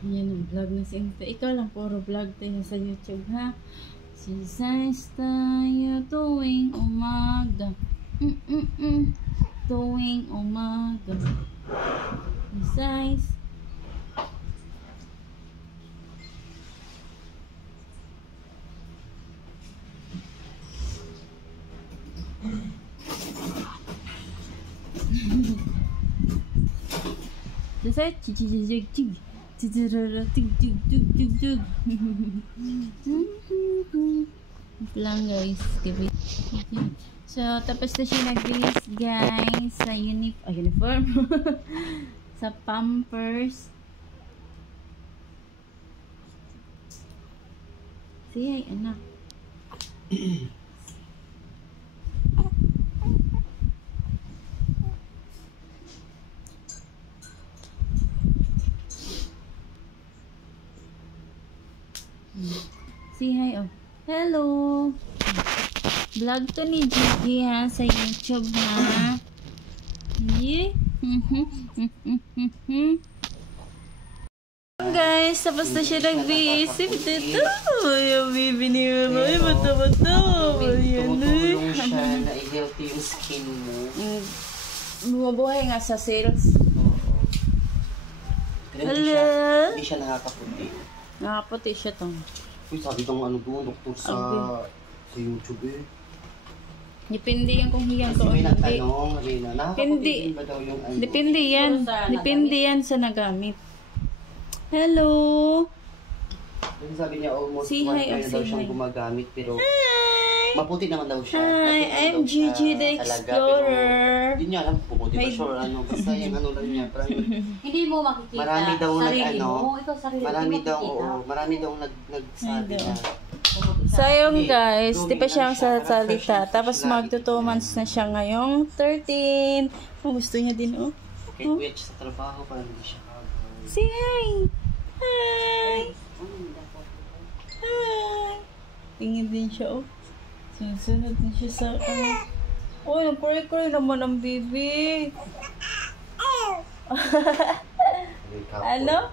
Yan ang vlog na si Impe. Ikaw lang puro vlog tayo sa YouTube, ha? Sisais tayo tuwing umaga. Tuwing umaga. Sisais. Sisais. Chig. Lang guys, so tapos na siya nag-release guys sa uniform sa Pampers. Sige anak. Say hi, oh. Hello. Vlog to ni Gigi ha sa YouTube ha. Yeah. Guys, tapos na siya nag-visit dito. Yung baby ni Mama. Ay, bato-bato. Tumutulong siya na i-healthy yung skin mo. Bumabuhay nga sa sales. Hello. Hindi siya nakakaputi. Nakaputi siya tong. Uy, sabi tong ano doon, doktor sa YouTube eh. Depende yan kung hiyang kasi to o may hindi. nagtanong, Rina, nakakaputi din ba daw yung ano? Depende yan. Depende yan sa nagamit. Hello. Kasi sabi niya almost Say 1 hi, year daw siyang hi. gumagamit pero Hi. maputi naman daw siya. Hi, I'm Gigi the Explorer. Hindi niya alam kung puputi ba siya or ano. Basta yung ano lang niya. Hindi mo makikita. Marami daw sarili mo. Ito sarili marami daw nagsabi na. So yung guys, di pa siya sasalita. Tapos magto 2 months na siya ngayong 13. Kung gusto niya din, oh. Okay, kuya sa trabaho para hindi siya kagawin. Say hi. Hi. Hi. Tingin din siya, oh. Sunod na siya sa, oh, nagkuray-kuray naman ang baby. Ano?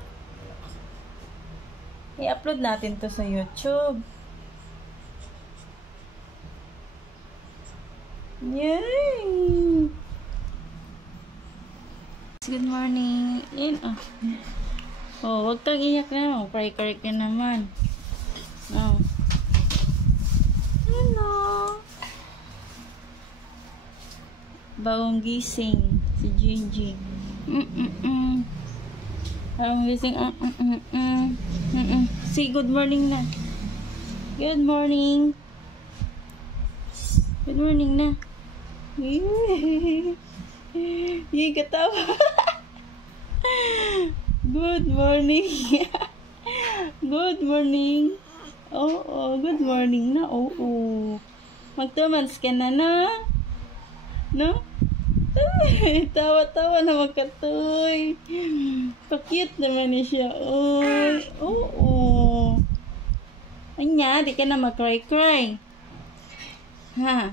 I-upload natin to sa YouTube. Yay! Good morning. Yan, oh. Oh, wag kang iyak na. Oh, cry-cry ka naman. Oh. Hello. Bagong gising si Gigi. Bagong gising. Say good morning na. Good morning. Good morning na. Yay, katawa. Good morning. Good morning. Oh, good morning na. Oh. Mag-2 months ka na, no? No? Tawa-tawa na magkatoy. Pa-cute naman niya siya. Oh. Anya, di ka na mag-cry-cry. Ha?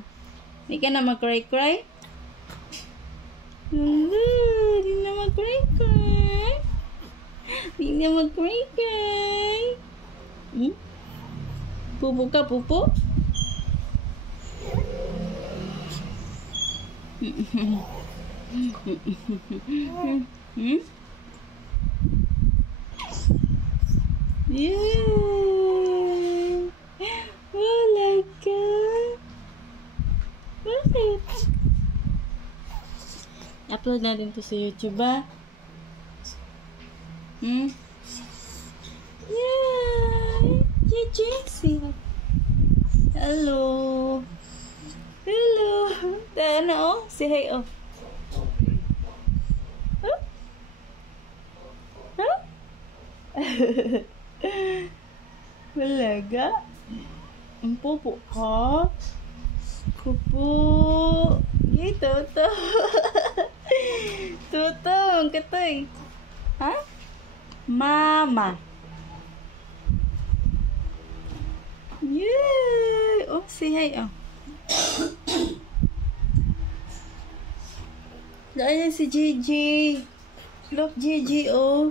Di ka na mag-cry-cry? Di na mag-cry-cry. Di na mag-cry-cry. Pupo ka, pupo? Yay! Wala ka. Bakit? Upload natin to sa YouTube, ba? Yay! Gigi! Hello! Hello! Ano, oh? Say hi, oh. Huh? Huh? Malaga? Ang pupo ka? Pupo! Yay, Toto! Toto, ang katoy. Ha? Mama! Yay! Oh, say hi, oh. Daan yan si Gigi. Look, Gigi, oh.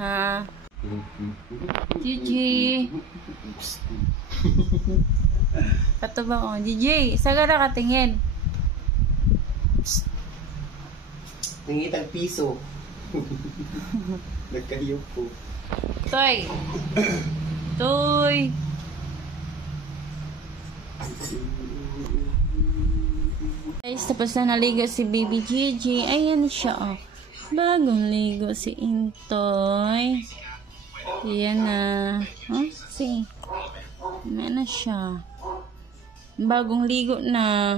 ha. Gigi. Kato ba oh? Gigi, sagara ka tingin. Tingitang piso. Nagkayop po. Toy. Toy. Guys, tapos na naligo si Baby Gigi. Ayan siya, oh. Bagong ligo si Intoy. Ayan na. Oh, see. Ayan na siya. Bagong ligo na.